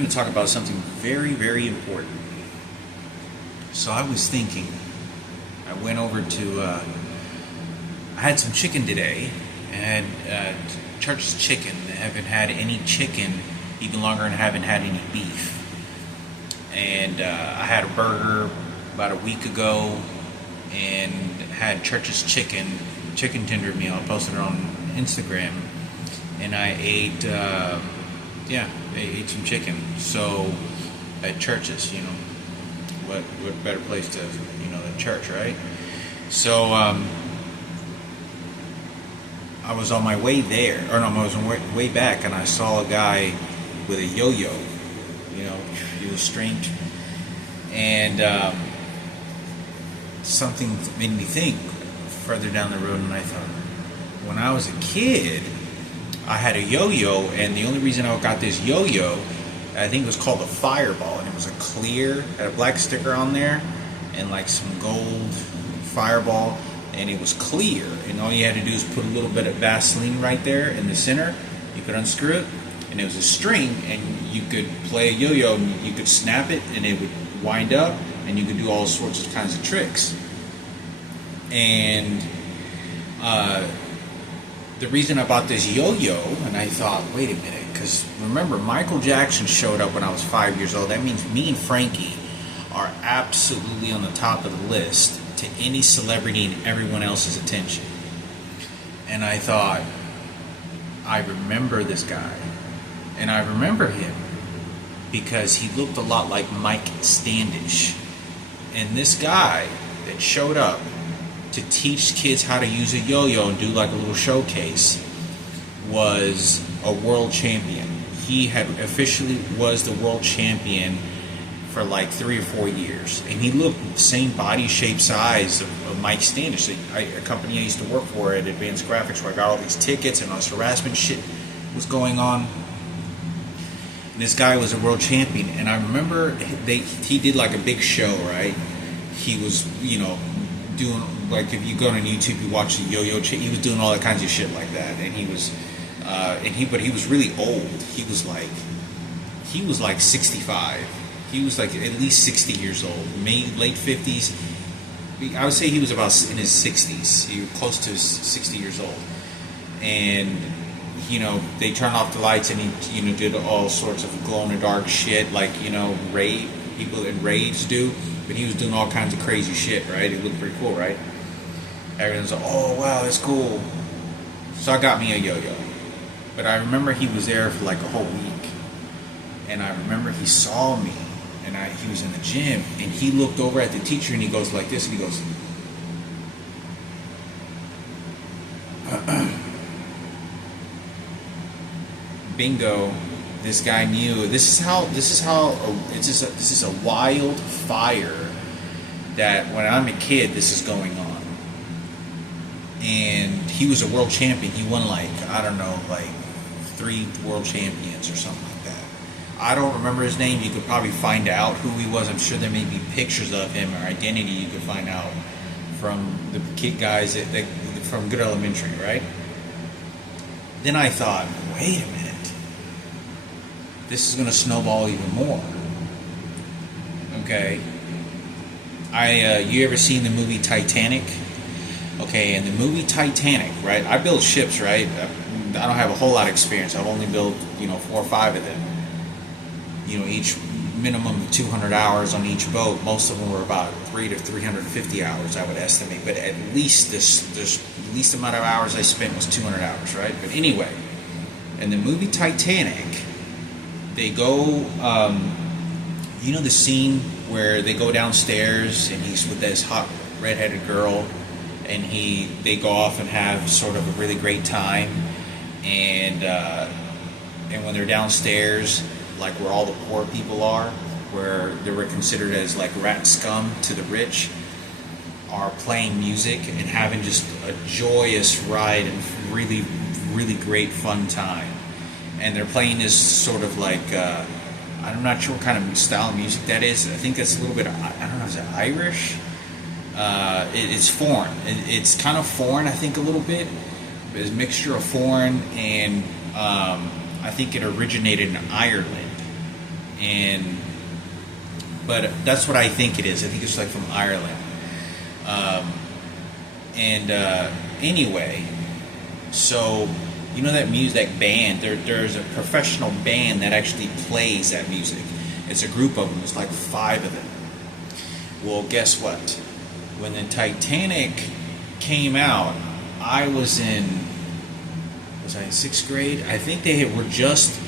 going to talk about something very, very important. So I was thinking, I went over to, I had some chicken today, and Church's chicken. I haven't had any chicken even longer and haven't had any beef. And I had a burger about a week ago and had Church's chicken tender meal. I posted it on Instagram, and I ate, I ate some chicken. So at Church's, what better place to, than church, right? So I was on my way there, I was on my way back, and I saw a guy with a yo-yo. He was strange, and something made me think further down the road, and I thought, when I was a kid, I had a yo-yo, and the only reason I got this yo-yo, I think it was called a Fireball, and it was a clear, had a black sticker on there, and like some gold Fireball, and it was clear, and all you had to do is put a little bit of Vaseline right there in the center. You could unscrew it, and it was a string, and you could play a yo-yo, and you could snap it, and it would wind up, and you could do all sorts of kinds of tricks. And the reason I bought this yo-yo, and I thought, wait a minute, because remember, Micheal Jackson showed up when I was 5 years old. That means me and Frankie are absolutely on the top of the list to any celebrity and everyone else's attention. And I thought, I remember this guy. And I remember him because he looked a lot like Mike Standish. And this guy that showed up to teach kids how to use a yo-yo and do like a little showcase was a world champion. He had officially was the world champion for like 3 or 4 years, and he looked the same body shape, size of Mike Standish, a company I used to work for at Advanced Graphics, where I got all these tickets and all this harassment shit was going on. And this guy was a world champion, and I remember he did like a big show, right? He was, doing, like, if you go on YouTube, you watch the yo-yo, he was doing all that kinds of shit like that, and he was, but he was really old. He was like 65. He was like at least 60 years old, maybe late 50s. I would say he was about in his 60s. He was close to 60 years old. And, they turned off the lights, and he, did all sorts of glow-in-the-dark shit like, people in raves do. But he was doing all kinds of crazy shit, right? It looked pretty cool, right? Everyone's like, oh, wow, that's cool. So I got me a yo-yo. But I remember he was there for like a whole week. And I remember he saw me. And he was in the gym, and he looked over at the teacher, and he goes like this, and he goes, bingo, this guy knew. This is a wildfire that when I'm a kid, this is going on. And he was a world champion. He won like 3 world champions or something like that. I don't remember his name. You could probably find out who he was. I'm sure there may be pictures of him or identity you could find out from the kid guys from Good Elementary, right? Then I thought, wait a minute. This is going to snowball even more. Okay. You ever seen the movie Titanic? Okay, in the movie Titanic, right? I build ships, right? I don't have a whole lot of experience. I've only built, 4 or 5 of them. Each minimum of 200 hours on each boat. Most of them were about 300 to 350 hours, I would estimate. But at least the least amount of hours I spent was 200 hours, right? But anyway, in the movie Titanic, they go, the scene where they go downstairs and he's with this hot redheaded girl, and they go off and have sort of a really great time, and when they're downstairs, like where all the poor people are, where they were considered as like rat scum to the rich, are playing music and having just a joyous ride and really, really great fun time. And they're playing this sort of like, I'm not sure what kind of style of music that is. I think that's a little bit, I don't know, is it Irish? It's foreign. It's kind of foreign, I think, a little bit. It's a mixture of foreign and I think it originated in Ireland. and but that's what I think it is. I think it's like from Ireland. Anyway, so you know that music, that band. There's a professional band that actually plays that music. It's a group of them. It's like 5 of them. Well, guess what? When the Titanic came out, I was in 6th grade? I think they were just,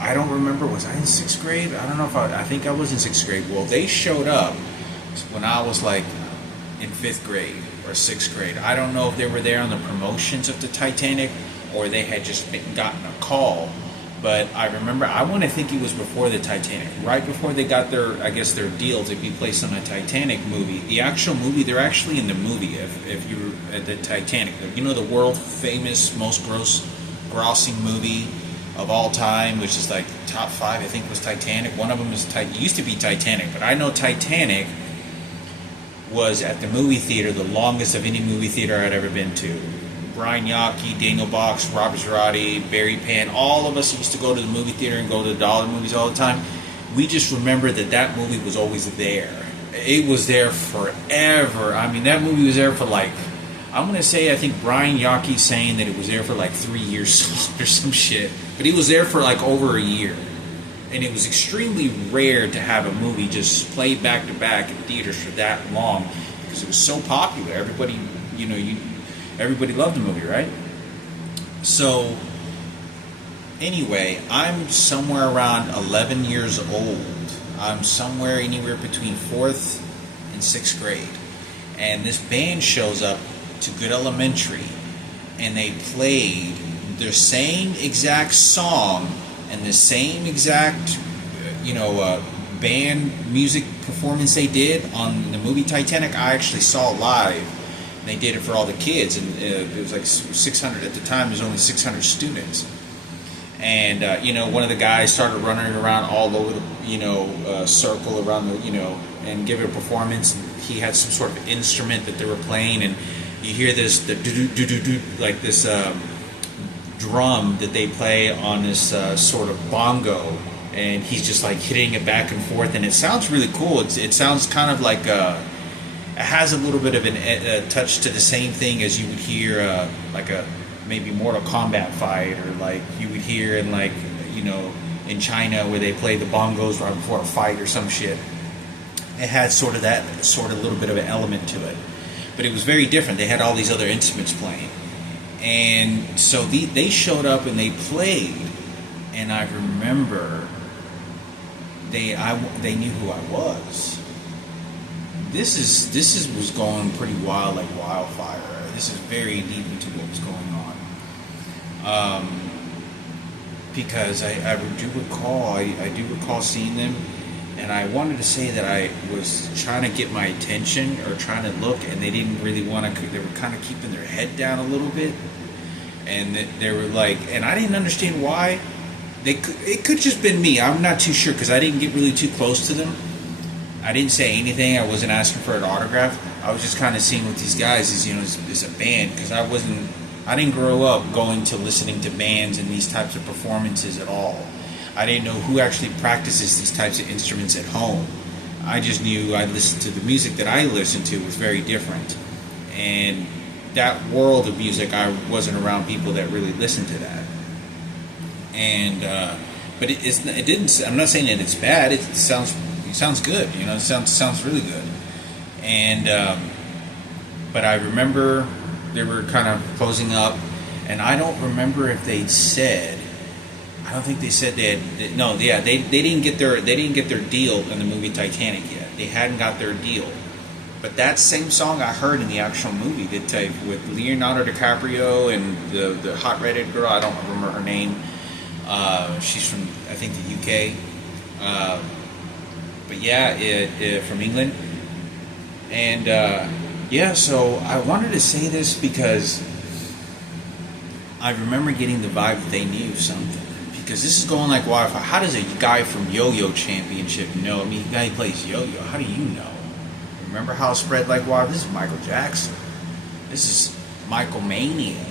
I don't remember, was I in 6th grade? I don't know if I think I was in 6th grade. Well, they showed up when I was like in 5th grade or 6th grade. I don't know if they were there on the promotions of the Titanic or they had just gotten a call. But I remember, I want to think it was before the Titanic, right before they got their deal to be placed on a Titanic movie. The actual movie, they're actually in the movie. If you were at the Titanic, you know, the world famous, most grossing movie of all time, which is like top 5, I think, was Titanic. One of them used to be Titanic, but I know Titanic was at the movie theater the longest of any movie theater I'd ever been to. Brian Yockey, Daniel Box, Robert Zarate, Barry Pan, all of us used to go to the movie theater and go to the dollar movies all the time. We just remember that movie was always there. It was there forever. I mean, that movie was there for like, I'm going to say, I think Brian Yockey's saying that it was there for like 3 years or some shit. But it was there for like over a year. And it was extremely rare to have a movie just play back to back in theaters for that long because it was so popular. Everybody, everybody loved the movie, right? So, anyway, I'm somewhere around 11 years old. I'm somewhere anywhere between 4th and 6th grade. And this band shows up to Good Elementary, and they played the same exact song and the same exact, band music performance they did on the movie Titanic. I actually saw live. And they did it for all the kids, and it was like 600 at the time. There's only 600 students, and one of the guys started running around all over the circle around the and give a performance. He had some sort of instrument that they were playing, and you hear the do do do do like this drum that they play on this sort of bongo, and he's just like hitting it back and forth, and it sounds really cool. It sounds kind of like it has a little bit of a touch to the same thing as you would hear like a maybe Mortal Kombat fight, or like you would hear in like in China where they play the bongos right before a fight or some shit. It had sort of little bit of an element to it, but it was very different. They had all these other instruments playing, and so they showed up and they played, and I remember they knew who I was. This was going pretty wild, like wildfire. This is very deep into what was going on. Because I do recall seeing them, and I wanted to say that I was trying to get my attention or trying to look, and they didn't really want to. They were kind of keeping their head down a little bit, and they were like, and I didn't understand why. It could just been me. I'm not too sure because I didn't get really too close to them. I didn't say anything. I wasn't asking for an autograph. I was just kind of seeing what these guys is a band, because I didn't grow up going to listening to bands and these types of performances at all. I didn't know who actually practices these types of instruments at home. I just knew I listened to the music that I listened to was very different, and that world of music, I wasn't around people that really listened to that. And but it didn't. I'm not saying that it's bad. It sounds good. It sounds really good. And but I remember they were kind of closing up, and I don't remember if they said. I don't think they said that. No, yeah, they didn't get their deal in the movie Titanic yet. They hadn't got their deal. But that same song I heard in the actual movie with Leonardo DiCaprio and the hot redhead girl. I don't remember her name. She's from, I think, the UK. But yeah, from England. And so I wanted to say this because I remember getting the vibe that they knew something. Because this is going like wildfire. How does a guy from Yo-Yo Championship know? I mean, the guy who plays yo-yo, how do you know? Remember how it spread like wildfire? This is Micheal Jackson. This is Michael Mania.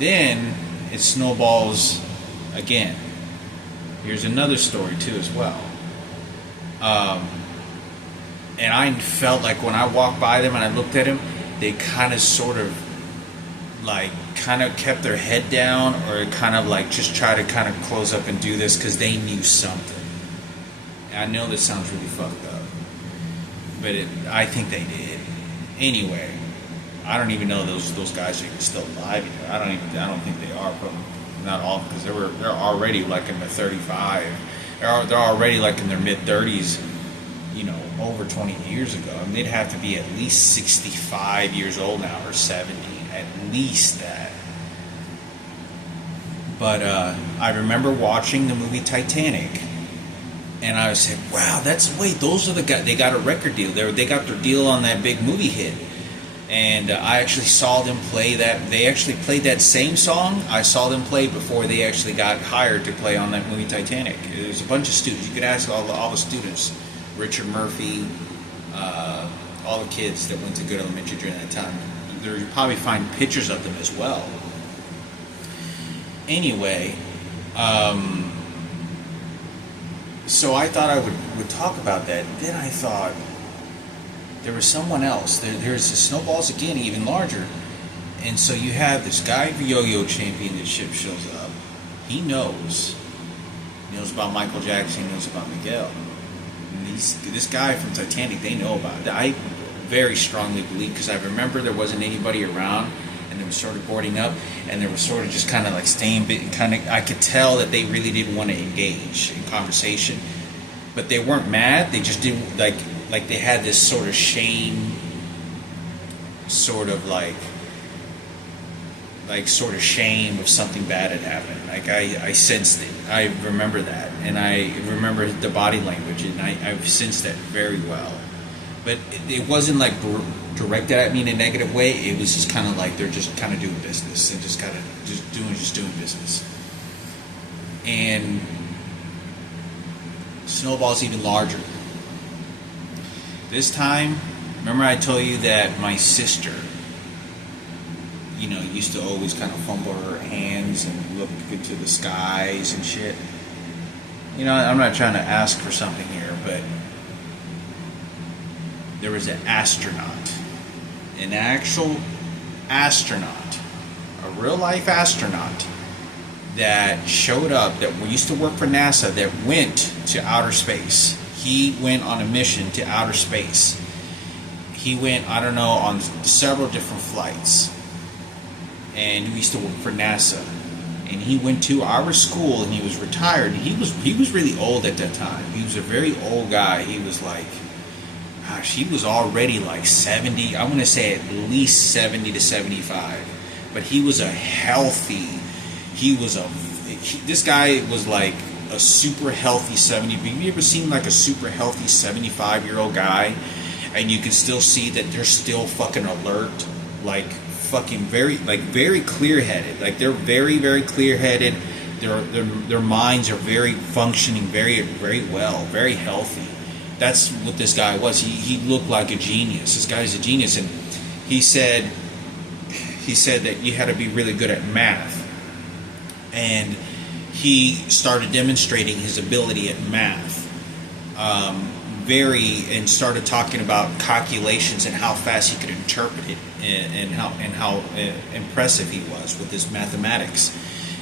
Then it snowballs again. Here's another story too as well. And I felt like when I walked by them and I looked at them, they kind of sort of like kind of kept their head down, or kind of like just try to kind of close up and do this because they knew something. And I know this sounds really fucked up, but I think they did. Anyway, I don't even know those guys are still alive. I don't think they are, but not all, because they're already like in their 35. They're already like in their mid 30s. You know, over 20 years ago. I mean, they'd have to be at least 65 years old now, or 70, at least that. But I remember watching the movie Titanic, and I said, "Wow, those are the guys. They got a record deal. They got their deal on that big movie hit." And I actually saw them play that. They actually played that same song. I saw them play before they actually got hired to play on that movie Titanic. It was a bunch of students. You could ask all the students. Richard Murphy, all the kids that went to good elementary during that time. You'll probably find pictures of them as well. Anyway, so I thought I would talk about that. Then I thought there was someone else. There's the Snowballs again, even larger. And so you have this guy, the yo-yo championship shows up. He knows about Micheal Jackson, he knows about Miguel. This guy from Titanic, they know about it. I very strongly believe, because I remember there wasn't anybody around, and they were sort of boarding up, and they were sort of just kind of like staying, I could tell that they really didn't want to engage in conversation, but they weren't mad. They just didn't like they had this sort of shame, sort of sort of shame of something bad had happened. Like I sensed it. I remember that, and I remember the body language, and I've sensed that very well. But it wasn't like directed at me in a negative way. It was just kind of like they're just kind of doing business and just doing business. And Snowball's even larger. This time, remember I told you that my sister, used to always kind of fumble her hands and look into the skies and shit. I'm not trying to ask for something here, but there was an astronaut, an actual astronaut, a real life astronaut that showed up, that used to work for NASA, that went to outer space. He went on a mission to outer space. He went, on several different flights. And he used to work for NASA, and he went to our school, and he was retired. And he was really old at that time. He was a very old guy. He was like, gosh, he was already like 70. I want to say at least 70 to 75. But he was this guy was like a super healthy 70. Have you ever seen like a super healthy 75-year-old guy, and you can still see that they're still fucking alert, like fucking very clear-headed. Like they're very, very clear-headed. Their minds are very functioning, very, very well, very healthy. That's what this guy was. He looked like a genius. This guy's a genius, and he said that you had to be really good at math, and he started demonstrating his ability at math. And started talking about calculations and how fast he could interpret it, and how impressive he was with his mathematics.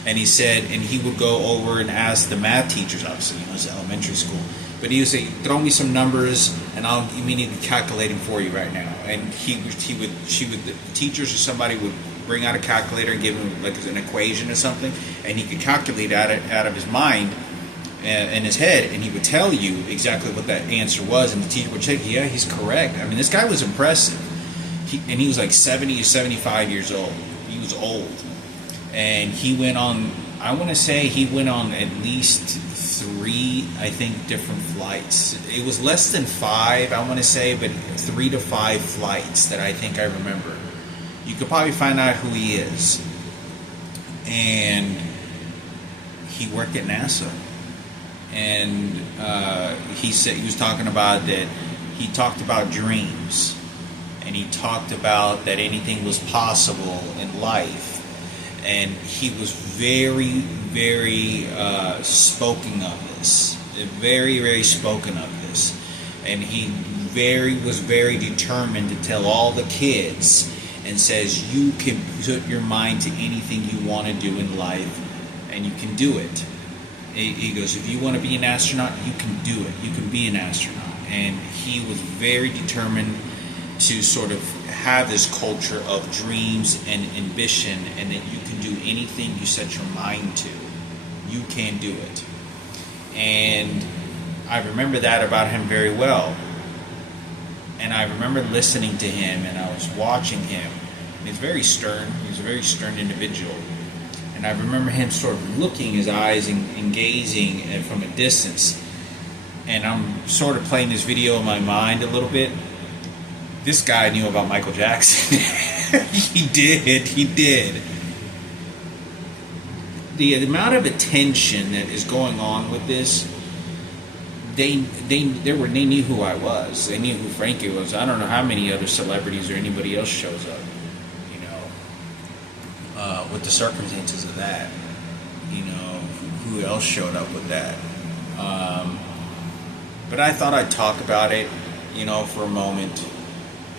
And he said, and he would go over and ask the math teachers, obviously, it's elementary school, but he would say, throw me some numbers and I'll immediately calculate them for you right now. And the teachers or somebody would bring out a calculator and give him like an equation or something, and he could calculate out of his mind, in his head, and he would tell you exactly what that answer was, and the teacher would check, yeah, he's correct. I mean, this guy was impressive. He was like 70 or 75 years old. He was old. And he went on, I want to say he went on at least 3, I think, different flights. It was less than 5, I want to say, but 3 to 5 flights that I think I remember. You could probably find out who he is. And he worked at NASA. And he said, he was talking about that, he talked about dreams, and he talked about that anything was possible in life, and he was very, very spoken of this, very spoken of this, and he was very determined to tell all the kids, and says you can put your mind to anything you want to do in life, and you can do it. He goes, if you want to be an astronaut, you can do it. You can be an astronaut. And he was very determined to sort of have this culture of dreams and ambition, and that you can do anything you set your mind to. You can do it. And I remember that about him very well. And I remember listening to him, and I was watching him. He's very stern. He's a very stern individual. And I remember him sort of looking his eyes and gazing from a distance. And I'm sort of playing this video in my mind a little bit. This guy knew about Micheal Jackson. He did. The amount of attention that is going on with this, they knew who I was. They knew who Frankie was. I don't know how many other celebrities or anybody else shows up, with the circumstances of that. Who else showed up with that? But I thought I'd talk about it, for a moment,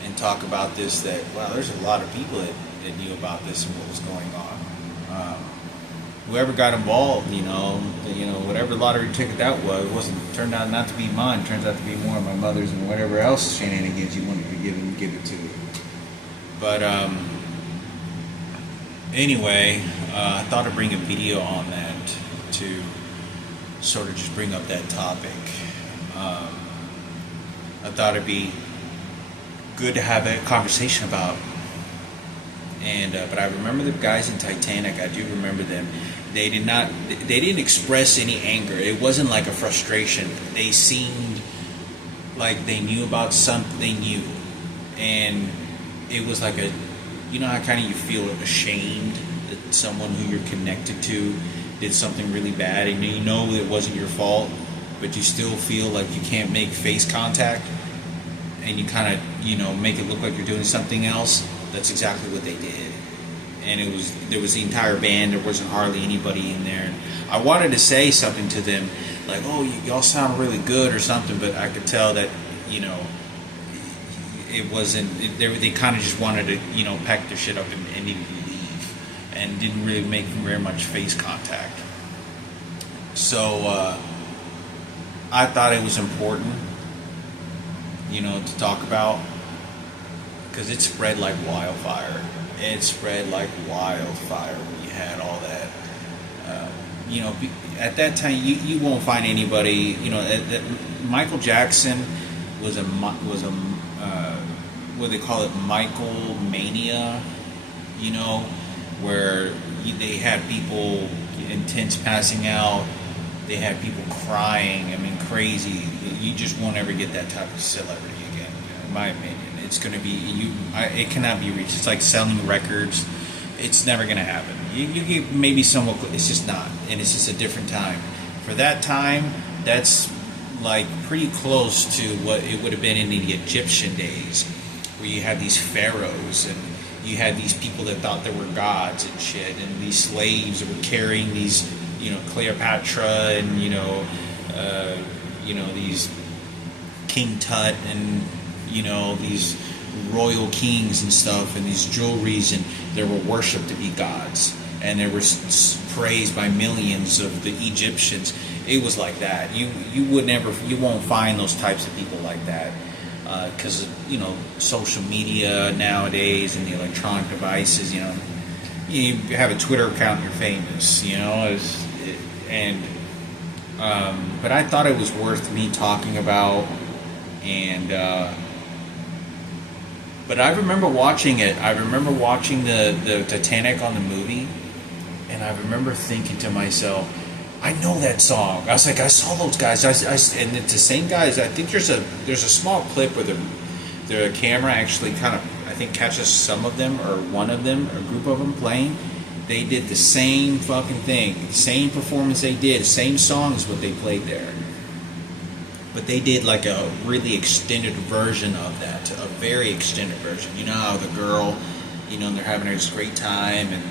and talk about this, that, wow, there's a lot of people that knew about this and what was going on. Whoever got involved, whatever lottery ticket that was, turned out not to be mine. Turns out to be more of my mother's and whatever else shenanigans you wanted to give it to. But anyway, I thought I'd bring a video on that to sort of just bring up that topic. I thought it'd be good to have a conversation about. And but I remember the guys in Titanic. I do remember them. They didn't express any anger. It wasn't like a frustration. They seemed like they knew about something. They knew, and it was like how kind of you feel ashamed that someone who you're connected to did something really bad, and it wasn't your fault, but you still feel like you can't make face contact, and you kind of make it look like you're doing something else. That's exactly what they did. And there was the entire band. There wasn't hardly anybody in there. And I wanted to say something to them, like, "Oh, y'all sound really good" or something, but I could tell that it wasn't. They kind of just wanted to pack their shit up and needed to leave, and didn't really make very much face contact. So I thought it was important, to talk about, because it spread like wildfire. It spread like wildfire when you had all that. At that time, you won't find anybody. That Micheal Jackson was a what they call it, Michael mania. Where they had people intense passing out. They had people crying. I mean, crazy. You just won't ever get that type of celebrity again, in my opinion. It's going to be it cannot be reached. It's like selling records. It's never going to happen. You get maybe somewhat. It's just not, and it's just a different time. For that time, that's like pretty close to what it would have been in the Egyptian days, where you had these pharaohs and you had these people that thought they were gods and shit, and these slaves that were carrying these, Cleopatra and these King Tut and these royal kings and stuff, and these jewelries, and they were worshipped to be gods, and they were praised by millions of the Egyptians. It was like that. You won't find those types of people like that, because social media nowadays and the electronic devices. You have a Twitter account and you're famous. But I thought it was worth me talking about, and. But I remember watching it. I remember watching the Titanic on the movie, and I remember thinking to myself, I know that song. I was like, I saw those guys. And it's the same guys. I think there's a small clip where the camera actually kind of, I think, catches some of them, or one of them, or a group of them playing. They did the same fucking thing, the same performance they did, same songs what they played there. But they did like a really extended version of that, a very extended version. You know how the girl, they're having this great time, and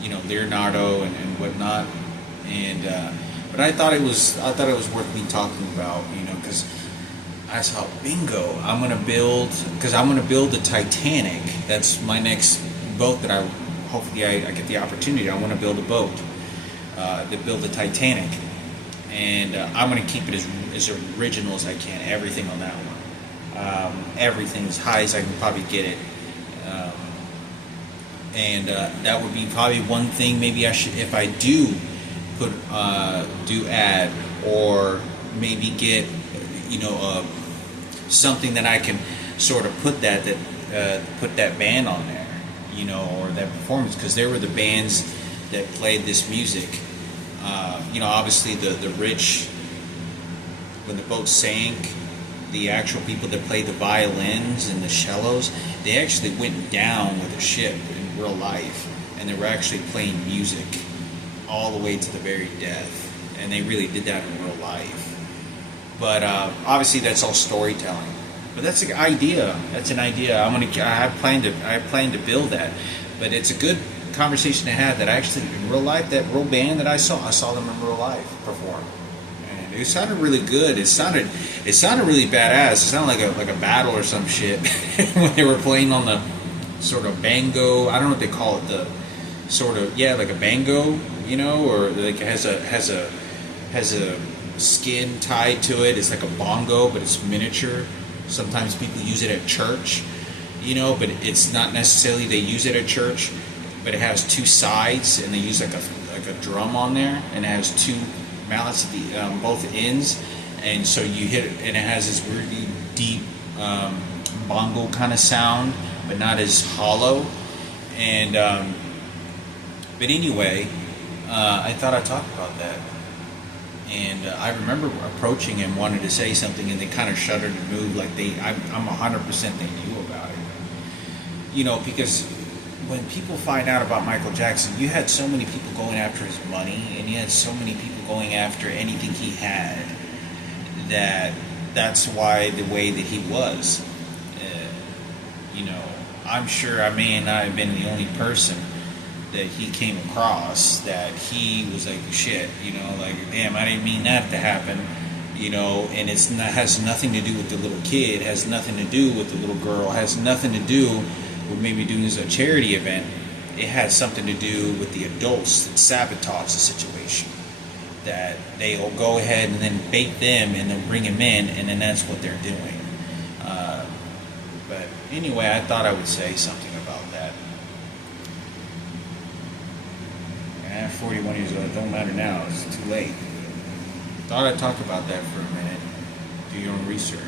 Leonardo and whatnot. And but I thought it was worth me talking about, because I saw bingo. I'm gonna build the Titanic. That's my next boat that hopefully I get the opportunity. I want to build a boat to build the Titanic, and I'm gonna keep it as original as I can. Everything on that one, everything as high as I can probably get it. And that would be probably one thing maybe I should, if I do put add, or maybe get something that I can sort of put that band on there, or that performance, because there were the bands that played this music. Obviously the rich, when the boat sank, the actual people that played the violins and the cellos, they actually went down with the ship in real life, and they were actually playing music all the way to the very death, and they really did that in real life. But obviously that's all storytelling. But that's an idea. That's an idea. I plan to build that. But it's a good conversation to have, that actually in real life, that real band that I saw them in real life perform. And it sounded really good. It sounded really badass. It sounded like a battle or some shit when they were playing on the sort of bango. I don't know what they call it. The sort of, like a bango, or like it has a skin tied to it. It's like a bongo, but it's miniature. Sometimes people use it at church, but it's not necessarily they use it at church. But it has two sides, and they use like a drum on there, and it has two mallets at the both ends, and so you hit it, and it has this really deep bongo kind of sound, but not as hollow. And but anyway, I thought I'd talk about that. And I remember approaching him, wanted to say something, and they kind of shuddered and moved, like I'm 100% they knew about it. Because when people find out about Micheal Jackson, you had so many people going after his money, and you had so many people going after anything he had, that's why the way that he was. I'm sure I may not have been the only person that he came across that he was like, shit, like, damn, I didn't mean that to happen, and has nothing to do with the little kid, has nothing to do with the little girl, has nothing to do with maybe doing this a charity event. It had something to do with the adults that sabotage the situation, that they'll go ahead and then bait them and then bring them in, and then that's what they're doing. But anyway, I thought I would say something about that. I'm 41 years old. It don't matter now. It's too late. Thought I'd talk about that for a minute. Do your own research.